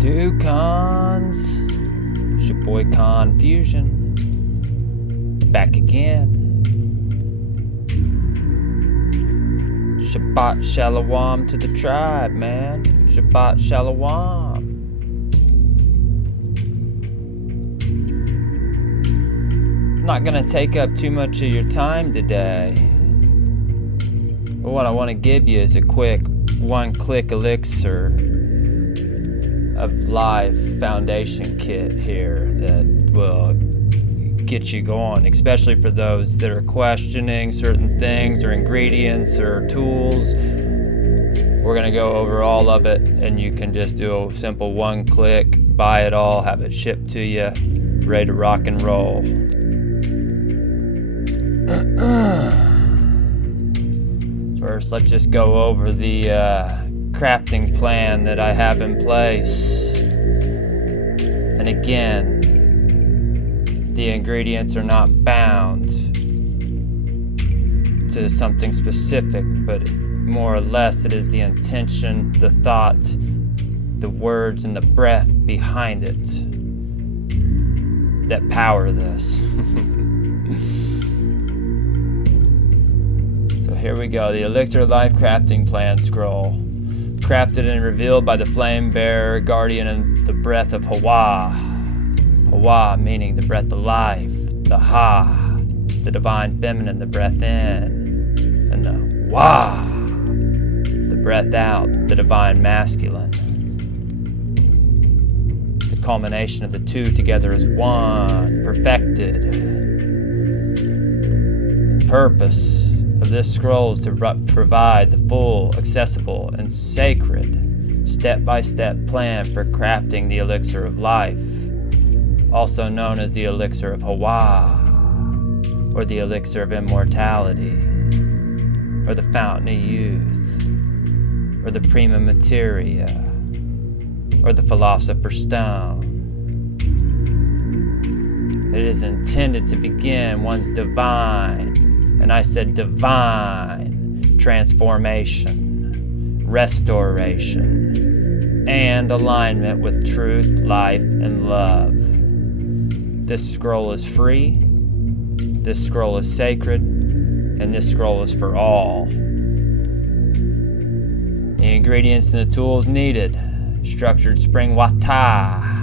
Two Cons. It's your boy Confusion. Back again. Shabbat Shalom to the tribe, man. Shabbat Shalom. I'm not gonna take up too much of your time today. But what I want to give you is a quick one-click elixir of life foundation kit here that will get you going, especially for those that are questioning certain things or ingredients or tools. We're going to go over all of it, and you can just do a simple one click, buy it all, have it shipped to you, ready to rock and roll. First, let's just go over the crafting plan that I have in place. And again, the ingredients are not bound to something specific, but more or less it is the intention, the thought, the words, and the breath behind it that power this. So here we go, the Elixir of Life crafting plan scroll. Crafted and revealed by the flame bearer, guardian, and the breath of HaWah. HaWah meaning the breath of life, the Ha, the divine feminine, the breath in, and the Wah, the breath out, the divine masculine. The culmination of the two together as one, perfected. The purpose of this scroll is to provide the full, accessible, and sacred step-by-step plan for crafting the Elixir of Life, also known as the Elixir of HaWah, or the Elixir of Immortality, or the Fountain of Youth, or the Prima Materia, or the Philosopher's Stone. It is intended to begin one's divine, and I said divine, transformation, restoration, and alignment with truth, life, and love. This scroll is free, this scroll is sacred, and this scroll is for all. The ingredients and the tools needed: structured spring WataH,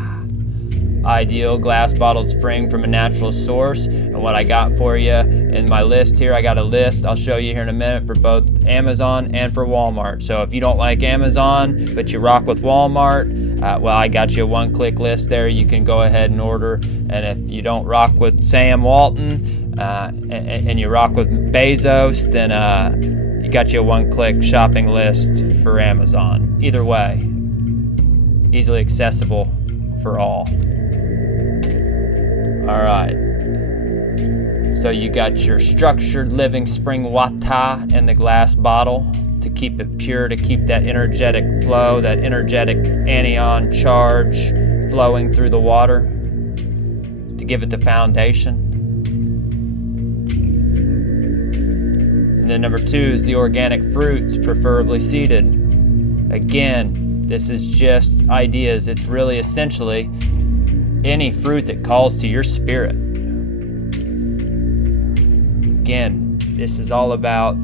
ideal glass bottled spring from a natural source. And what I got for you in my list here, I got a list I'll show you here in a minute for both Amazon and for Walmart. So if you don't like Amazon but you rock with Walmart, well, I got you a one-click list there. You can go ahead and order. And if you don't rock with Sam Walton and you rock with Bezos, then you got you a one-click shopping list for Amazon. Either way, easily accessible for all. All right. So you got your Structured Living Spring WataH in the glass bottle to keep it pure, to keep that energetic flow, that energetic anion charge flowing through the water, to give it the foundation. And then number 2 is the organic fruits, preferably seeded. Again, this is just ideas. It's really essentially any fruit that calls to your spirit. Again, this is all about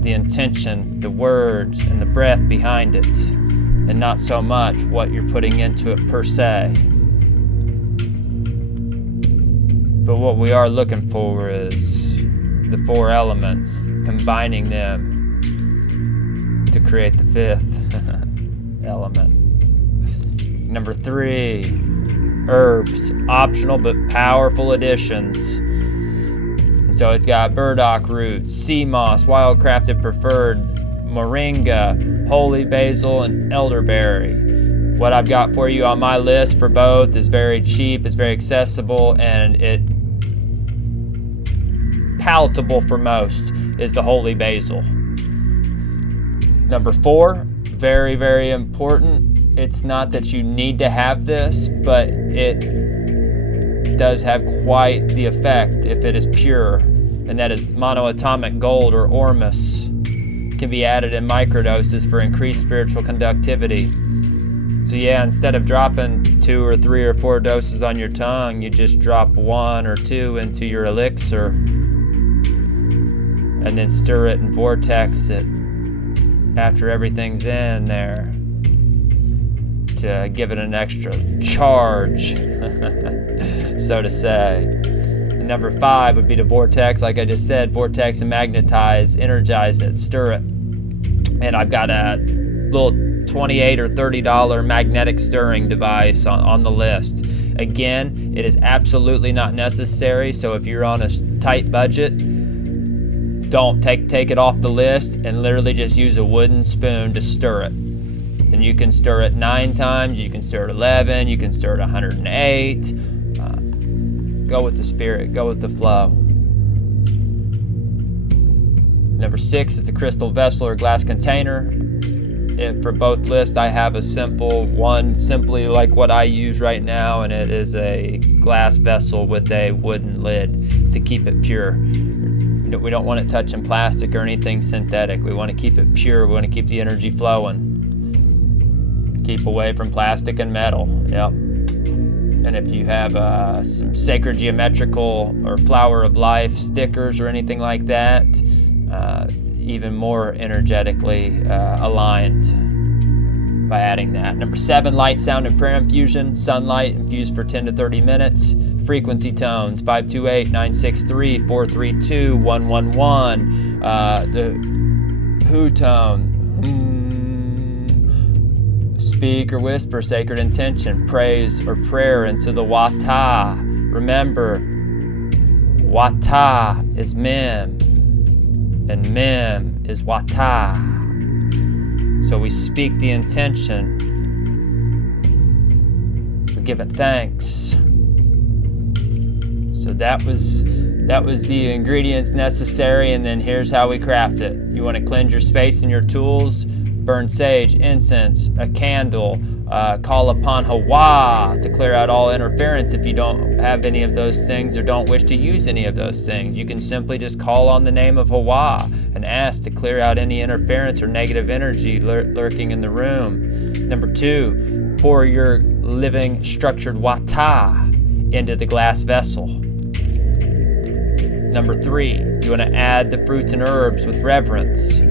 the intention, the words, and the breath behind it, and not so much what you're putting into it per se. But what we are looking for is the 4 elements, combining them to create the 5th element. Number 3, herbs, optional but powerful additions. And so it's got burdock roots, sea moss, wildcrafted preferred, moringa, holy basil, and elderberry. What I've got for you on my list for both is very cheap, it's very accessible, and it palatable for most is the holy basil. Number 4, very, very important. It's not that you need to have this, but it does have quite the effect if it is pure, and that is monoatomic gold, or ormus. Can be added in microdoses for increased spiritual conductivity. So yeah, instead of dropping 2 or 3 or 4 doses on your tongue, you just drop 1 or 2 into your elixir and then stir it and vortex it after everything's in there to give it an extra charge, so to say. And number 5 would be to vortex, like I just said, vortex and magnetize, energize it, stir it. And I've got a little $28 or $30 magnetic stirring device on the list. Again, it is absolutely not necessary, so if you're on a tight budget, don't take it off the list and literally just use a wooden spoon to stir it. And you can stir it 9 times, you can stir it 11, you can stir it 108. Go with the spirit, go with the flow. Number 6 is the crystal vessel or glass container. For both lists, I have a simple one, simply like what I use right now, and it is a glass vessel with a wooden lid to keep it pure. We don't want it touching plastic or anything synthetic. We want to keep it pure. We want to keep the energy flowing. Keep away from plastic and metal. Yep. And if you have some sacred geometrical or flower of life stickers or anything like that, even more energetically aligned by adding that. Number 7, light, sound, and prayer infusion. Sunlight infused for 10 to 30 minutes. Frequency tones, 528, 963, 432, 111. The Hu tone. Speak or whisper sacred intention, praise or prayer into the WataH. Remember, WataH is Mem, and Mem is WataH. So we speak the intention. We give it thanks. So that was the ingredients necessary, and then here's how we craft it. You want to cleanse your space and your tools. Burn sage, incense, a candle, call upon HaWah to clear out all interference. If you don't have any of those things or don't wish to use any of those things, you can simply just call on the name of HaWah and ask to clear out any interference or negative energy lurking in the room. Number 2, pour your living structured WataH into the glass vessel. Number 3, you want to add the fruits and herbs with reverence.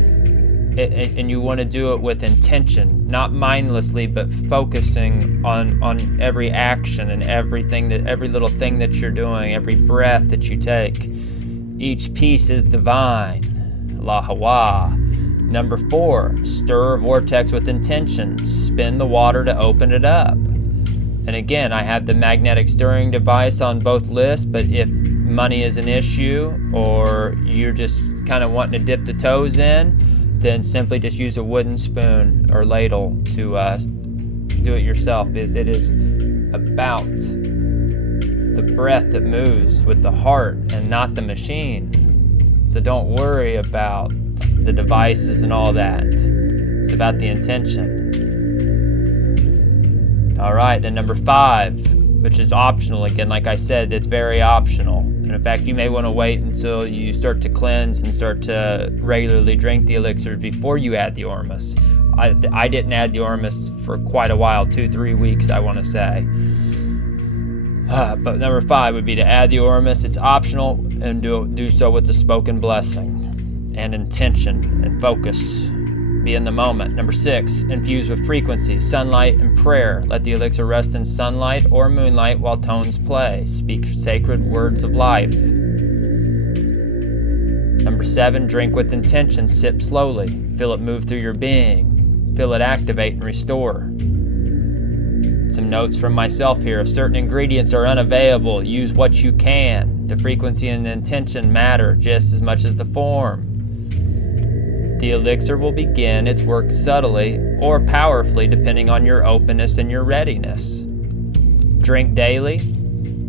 And you want to do it with intention, not mindlessly, but focusing on every action and every little thing that you're doing, every breath that you take. Each piece is divine. HaWah. Number 4, stir or vortex with intention. Spin the water to open it up. And again, I have the magnetic stirring device on both lists, but if money is an issue or you're just kind of wanting to dip the toes in, then simply just use a wooden spoon or ladle to do it yourself. It is about the breath that moves with the heart and not the machine. So don't worry about the devices and all that. It's about the intention. All right, then number 5, which is optional. Again, like I said, it's very optional. And in fact, you may want to wait until you start to cleanse and start to regularly drink the elixirs before you add the ormus. I didn't add the ormus for quite a while, 2-3 weeks, I want to say. But number 5 would be to add the ormus. It's optional, and do so with the spoken blessing and intention and focus. Be in the moment. Number 6, infuse with frequency, sunlight, and prayer. Let the elixir rest in sunlight or moonlight while tones play. Speak sacred words of life. Number 7, drink with intention, sip slowly. Feel it move through your being. Feel it activate and restore. Some notes from myself here. If certain ingredients are unavailable, use what you can. The frequency and the intention matter just as much as the form. The elixir will begin its work subtly or powerfully depending on your openness and your readiness. Drink daily.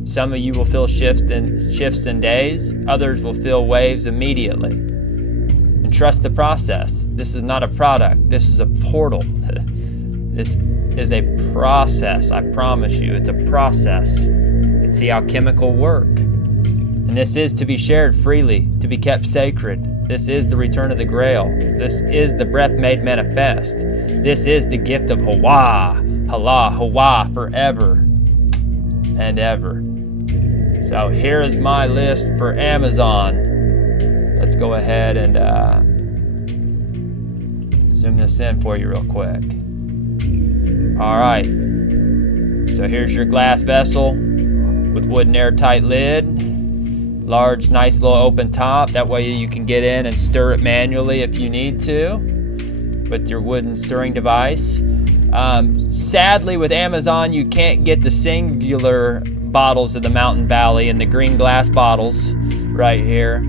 Some of you will feel shifts in days, others will feel waves immediately. And trust the process. This is not a product, this is a portal. This is a process, I promise you. It's a process. It's the alchemical work. And this is to be shared freely, to be kept sacred. This is the return of the Grail. This is the breath made manifest. This is the gift of HaWah. HaWah forever and ever. So here is my list for Amazon. Let's go ahead and zoom this in for you real quick. All right, so here's your glass vessel with wooden airtight lid, large, nice little open top. That way you can get in and stir it manually if you need to with your wooden stirring device. Sadly, with Amazon, you can't get the singular bottles of the Mountain Valley and the green glass bottles right here.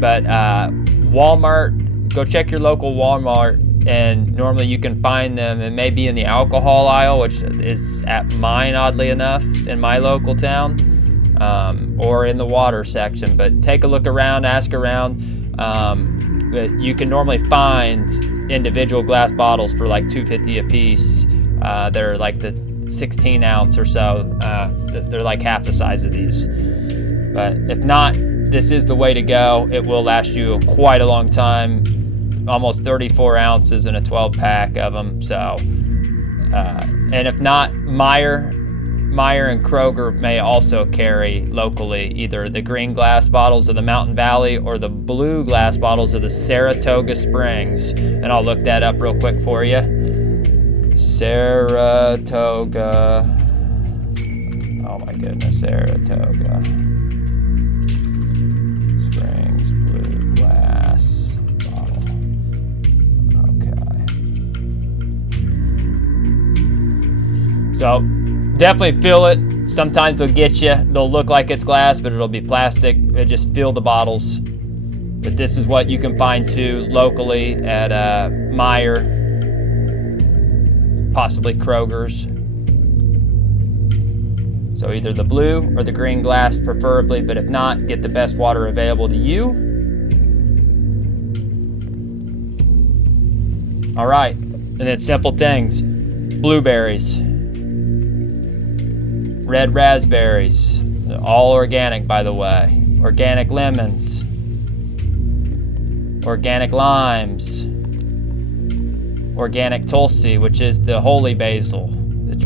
But Walmart, go check your local Walmart, and normally you can find them. It may be in the alcohol aisle, which is at mine, oddly enough, in my local town, or in the water section. But take a look around, ask around. You can normally find individual glass bottles for like $2.50 a piece. They're like the 16 ounce or so. They're like half the size of these. But if not, this is the way to go. It will last you quite a long time. Almost 34 ounces in a 12 pack of them. So, and if not, Meyer and Kroger may also carry locally either the green glass bottles of the Mountain Valley or the blue glass bottles of the Saratoga Springs. And I'll look that up real quick for you. Saratoga. Oh my goodness, Saratoga Springs blue glass bottle. Okay. So definitely feel it. Sometimes they'll get you. They'll look like it's glass, but it'll be plastic. Just feel the bottles. But this is what you can find too locally at Meyer, possibly Kroger's. So either the blue or the green glass preferably, but if not, get the best water available to you. All right, and then simple things. Blueberries, red raspberries, all organic, by the way. Organic lemons, organic limes, organic tulsi, which is the holy basil,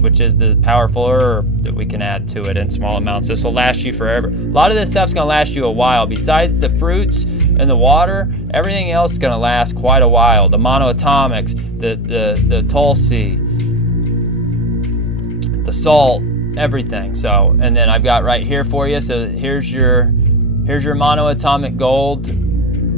which is the powerful herb that we can add to it in small amounts. This will last you forever. A lot of this stuff's gonna last you a while. Besides the fruits and the water, everything else is gonna last quite a while. The monoatomics, the tulsi, the salt, everything. So, and then I've got right here for you. So here's your monoatomic gold.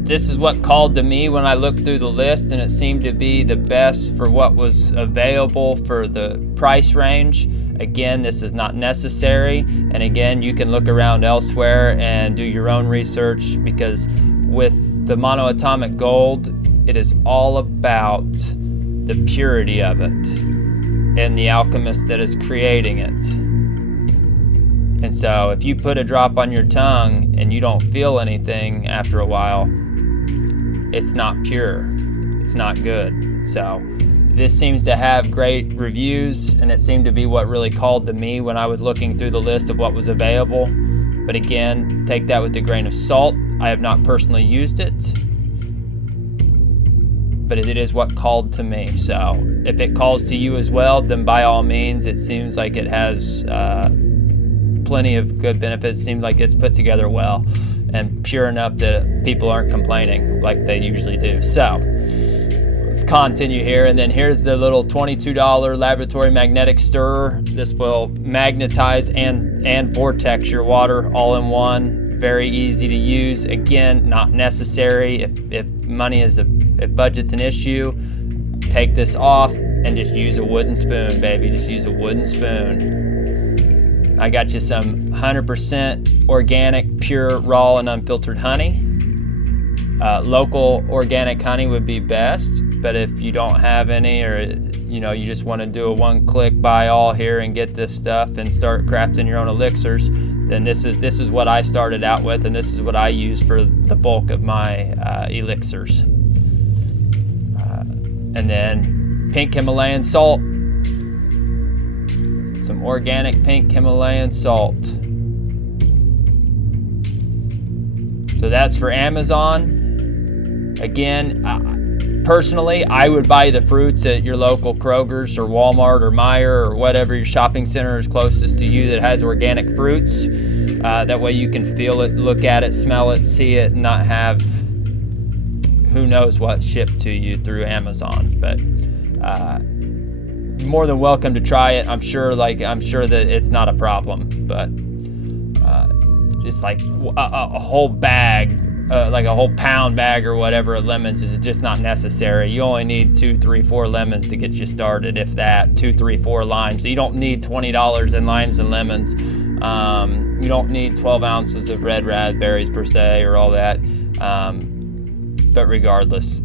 This is what called to me when I looked through the list, and it seemed to be the best for what was available for the price range. Again, this is not necessary. And again, you can look around elsewhere and do your own research, because with the monoatomic gold, it is all about the purity of it and the alchemist that is creating it. And so if you put a drop on your tongue and you don't feel anything after a while, it's not pure, it's not good. So this seems to have great reviews, and it seemed to be what really called to me when I was looking through the list of what was available. But again, take that with a grain of salt. I have not personally used it, but it is what called to me. So if it calls to you as well, then by all means. It seems like it has plenty of good benefits. It seems like it's put together well and pure enough that people aren't complaining like they usually do. So let's continue here. And then here's the little $22 laboratory magnetic stirrer. This will magnetize and vortex your water all in one. Very easy to use. Again, not necessary. If budget's an issue, take this off and just use a wooden spoon, baby. Just use a wooden spoon. I got you some 100% organic, pure, raw, and unfiltered honey. Local organic honey would be best, but if you don't have any, or you just want to do a one-click buy all here and get this stuff and start crafting your own elixirs, then this is what I started out with, and this is what I use for the bulk of my elixirs. And then pink Himalayan salt. Some organic pink Himalayan salt. So that's for Amazon. Again, personally, I would buy the fruits at your local Kroger's or Walmart or Meijer or whatever your shopping center is closest to you that has organic fruits. That way you can feel it, look at it, smell it, see it, and not have who knows what shipped to you through Amazon. But more than welcome to try it. I'm sure that it's not a problem, but just like a whole bag, like a whole pound bag or whatever of lemons is just not necessary. You only need 2, 3, 4 lemons to get you started, if that. 2, 3, 4 limes. You don't need $20 in limes and lemons. You don't need 12 ounces of red raspberries per se or all that. But regardless,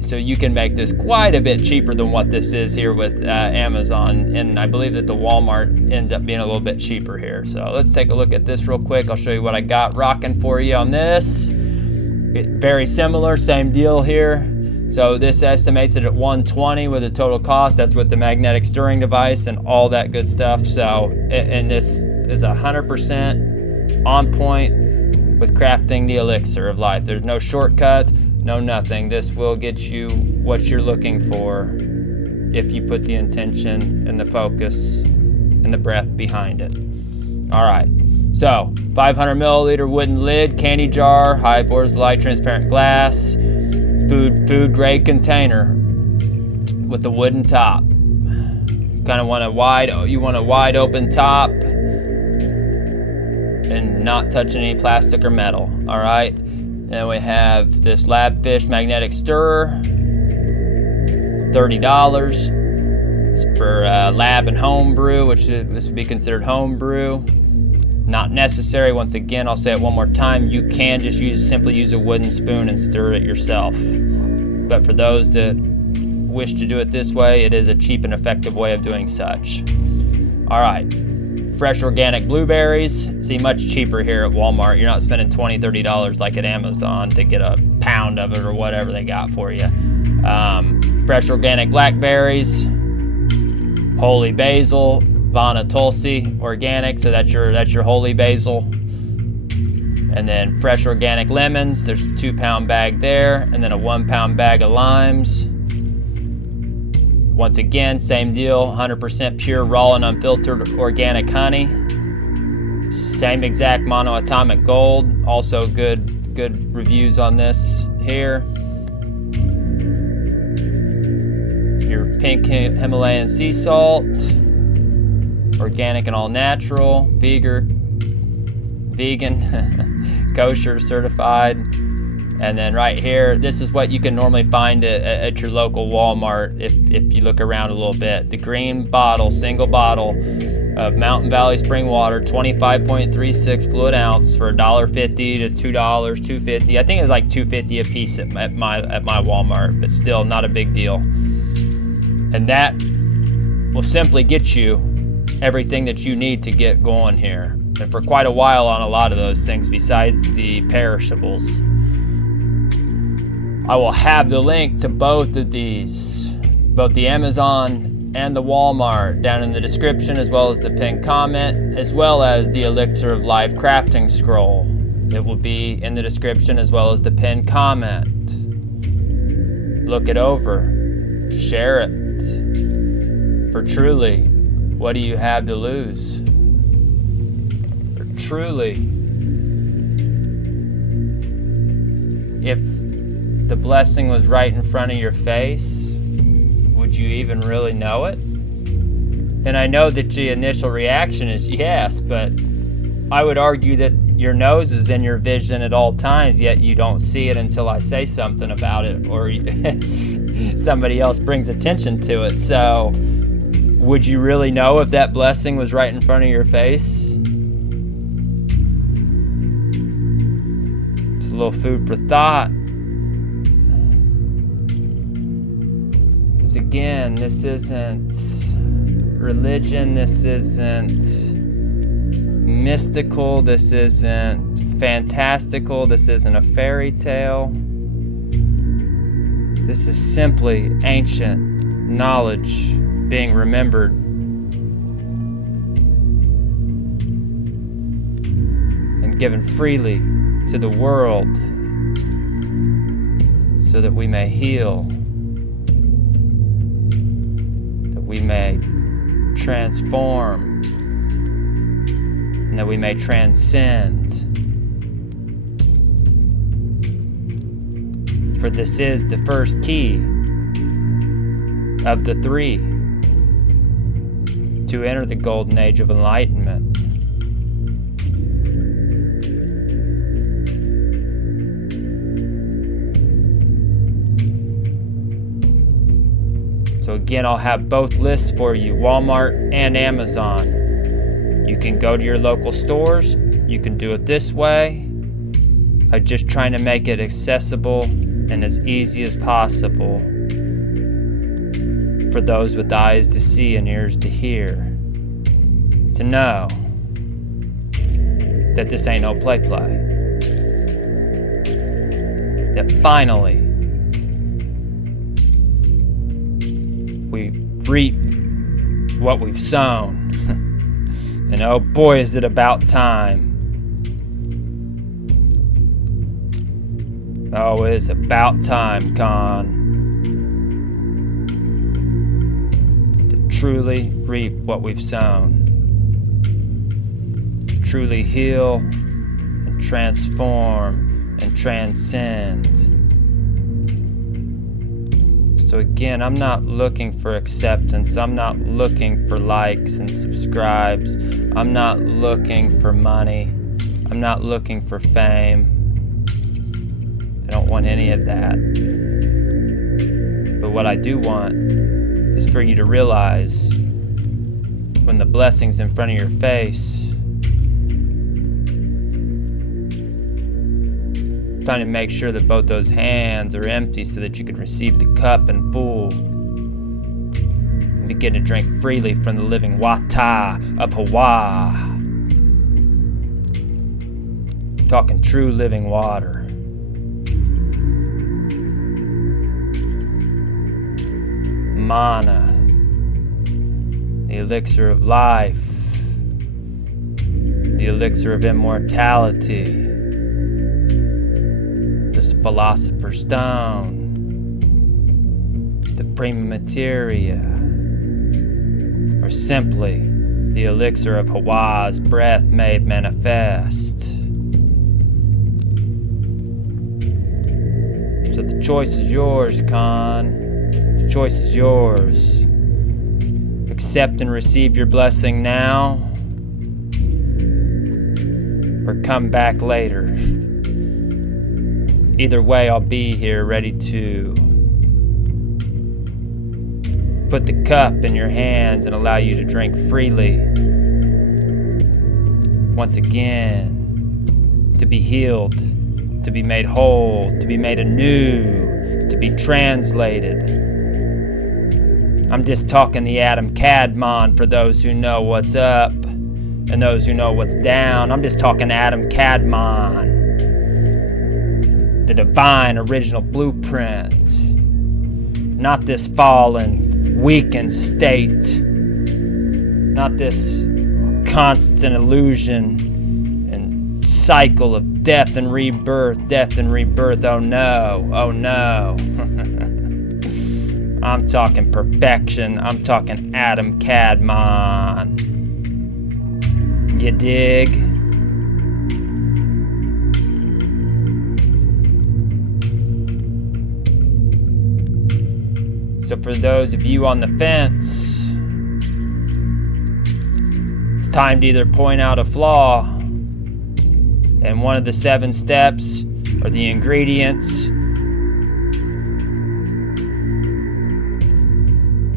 so you can make this quite a bit cheaper than what this is here with Amazon, and I believe that the Walmart ends up being a little bit cheaper here. So let's take a look at this real quick. I'll show you what I got rocking for you on this. Very similar, same deal here. So this estimates it at $120 with a total cost. That's with the magnetic stirring device and all that good stuff. So, and this is 100% on point with crafting the Elixir of Life. There's no shortcuts. No, nothing. This will get you what you're looking for if you put the intention and the focus and the breath behind it. All right. So 500 milliliter wooden lid, candy jar, high bores light transparent glass, food grade container with the wooden top. You kind of want a wide open top and not touching any plastic or metal. All right. Then we have this Labfish magnetic stirrer, $30. It's for lab and home brew, which this would be considered home brew. Not necessary. Once again, I'll say it one more time. You can just simply use a wooden spoon and stir it yourself. But for those that wish to do it this way, it is a cheap and effective way of doing such. All right. Fresh organic blueberries. See, much cheaper here at Walmart. You're not spending $20, $30 like at Amazon to get a pound of it or whatever they got for you. Fresh organic blackberries, holy basil, Vana Tulsi organic, so that's your holy basil. And then fresh organic lemons. There's a 2-pound bag there, and then a 1-pound bag of limes. Once again, same deal, 100% pure, raw, and unfiltered organic honey. Same exact monoatomic gold. Also good reviews on this here. Your pink Himalayan sea salt. Organic and all natural. Vegan, kosher certified. And then right here, this is what you can normally find at your local Walmart if you look around a little bit. The green bottle, single bottle of Mountain Valley spring water, 25.36 fluid ounce for $1.50 to $2, $2.50. I think it was like $2.50 a piece at my Walmart, but still not a big deal. And that will simply get you everything that you need to get going here. And for quite a while on a lot of those things besides the perishables. I will have the link to both of these, both the Amazon and the Walmart, down in the description, as well as the pinned comment, as well as the Elixir of Life crafting scroll. It will be in the description as well as the pinned comment. Look it over, share it. For truly, what do you have to lose? For truly, if the blessing was right in front of your face, would you even really know it? And I know that the initial reaction is yes, but I would argue that your nose is in your vision at all times, yet you don't see it until I say something about it or somebody else brings attention to it. So would you really know if that blessing was right in front of your face? Just a little food for thought. Again, this isn't religion, this isn't mystical, this isn't fantastical, this isn't a fairy tale. This is simply ancient knowledge being remembered. And given freely to the world. so that we may heal, that we may transform, and that we may transcend. For this is the first key of the 3 to enter the golden age of enlightenment. So again, I'll have both lists for you, Walmart and Amazon. You can go to your local stores. You can do it this way. I'm just trying to make it accessible and as easy as possible for those with eyes to see and ears to hear, to know that this ain't no play. That finally we reap what we've sown. And oh boy, is it about time. Oh, it's about time, Khan, to truly reap what we've sown, to truly heal and transform and transcend. So again, I'm not looking for acceptance. I'm not looking for likes and subscribes. I'm not looking for money. I'm not looking for fame. I don't want any of that. But what I do want is for you to realize when the blessing's in front of your face, trying to make sure that both those hands are empty so that you can receive the cup in full and begin to drink freely from the living WataH of HaWah. Talking true living water. Mana, the elixir of life, the elixir of immortality, the philosopher's stone, the prima materia, or simply the elixir of HaWah's breath made manifest. So the choice is yours, Khan. The choice is yours. Accept and receive your blessing now, or come back later. Either way, I'll be here ready to put the cup in your hands and allow you to drink freely. Once again, to be healed, to be made whole, to be made anew, to be translated. I'm just talking the Adam Kadmon for those who know what's up and those who know what's down. I'm just talking Adam Kadmon. The divine original blueprint, not this fallen, weakened state, not this constant illusion and cycle of death and rebirth, oh no, oh no. I'm talking perfection, I'm talking Adam Kadmon. You dig? So for those of you on the fence, it's time to either point out a flaw in one of the 7 steps or the ingredients,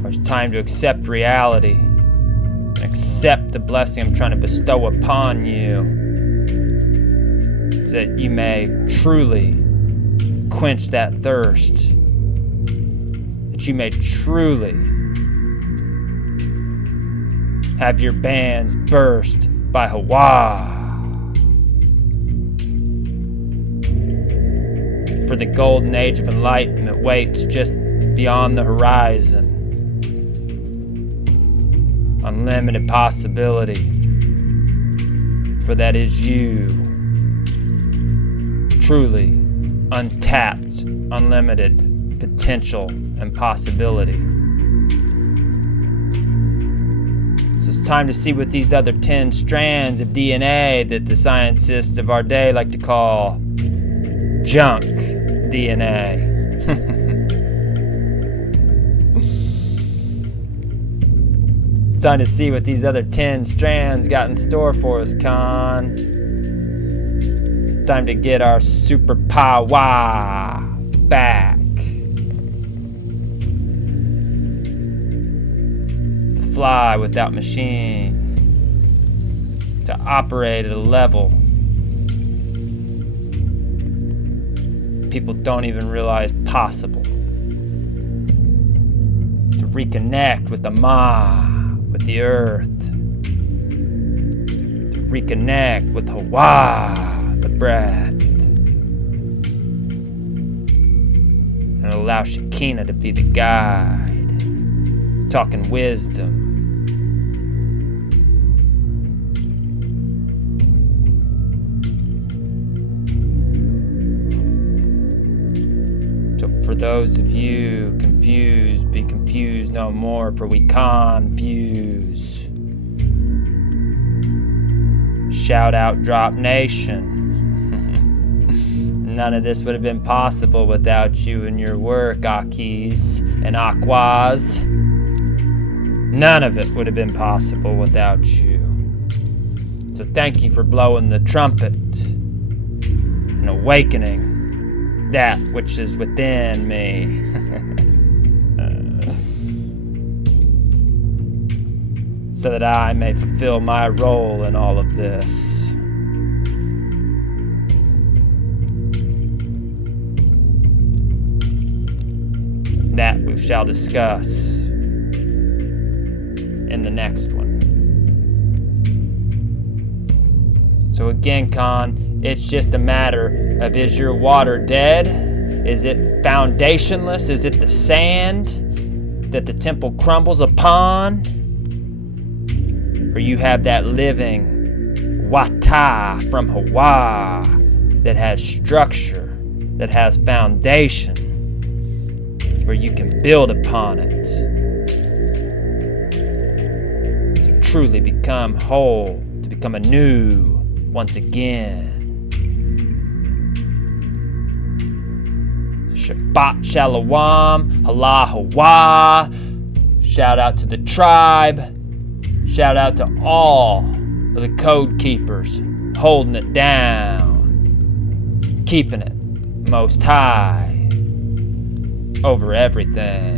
or it's time to accept reality and accept the blessing I'm trying to bestow upon you, so that you may truly quench that thirst, that you may truly have your bands burst by HaWah. For the golden age of enlightenment waits just beyond the horizon. Unlimited possibility, for that is you, truly untapped, unlimited potential and possibility. So it's time to see what these other 10 strands of DNA that the scientists of our day like to call junk DNA. It's time to see what these other 10 strands got in store for us, Khan. Time to get our superpower back. To fly without machine. To operate at a level people don't even realize possible. To reconnect with the Ma, with the earth. To reconnect with HaWah, the breath. And allow Shekinah to be the guide, talking wisdom. For those of you confused, be confused no more, for we confuse. Shout out Drop Nation. None of this would have been possible without you and your work, Akis and Aquas. None of it would have been possible without you. So thank you for blowing the trumpet and awakening that which is within me. So that I may fulfill my role in all of this. That we shall discuss in the next one. So again, Khan, it's just a matter of, is your water dead? Is it foundationless? Is it the sand that the temple crumbles upon? Or you have that living WataH from HaWah that has structure, that has foundation, where you can build upon it to truly become whole, to become anew once again. Shabbat Shalom, Allah HaWah. Shout out to the tribe. Shout out to all of the code keepers holding it down, keeping it most high over everything.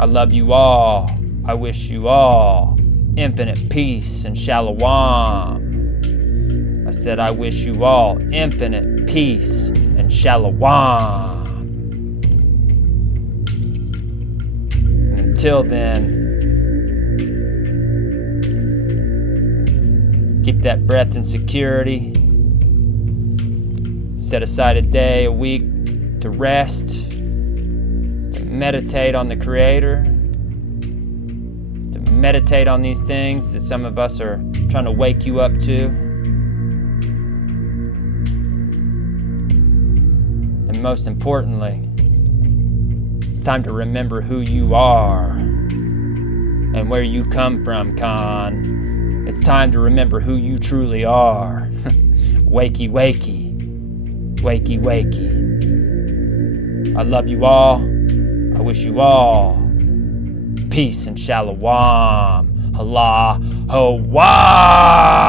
I love you all. I wish you all infinite peace and shalom. I said I wish you all infinite peace and shalom. And until then, keep that breath in security. Set aside a day, a week to rest, to meditate on the Creator, to meditate on these things that some of us are trying to wake you up to. And most importantly, it's time to remember who you are and where you come from, Khan. It's time to remember who you truly are. Wakey, wakey. Wakey, wakey. I love you all. I wish you all peace and shalom. Allah HaWah.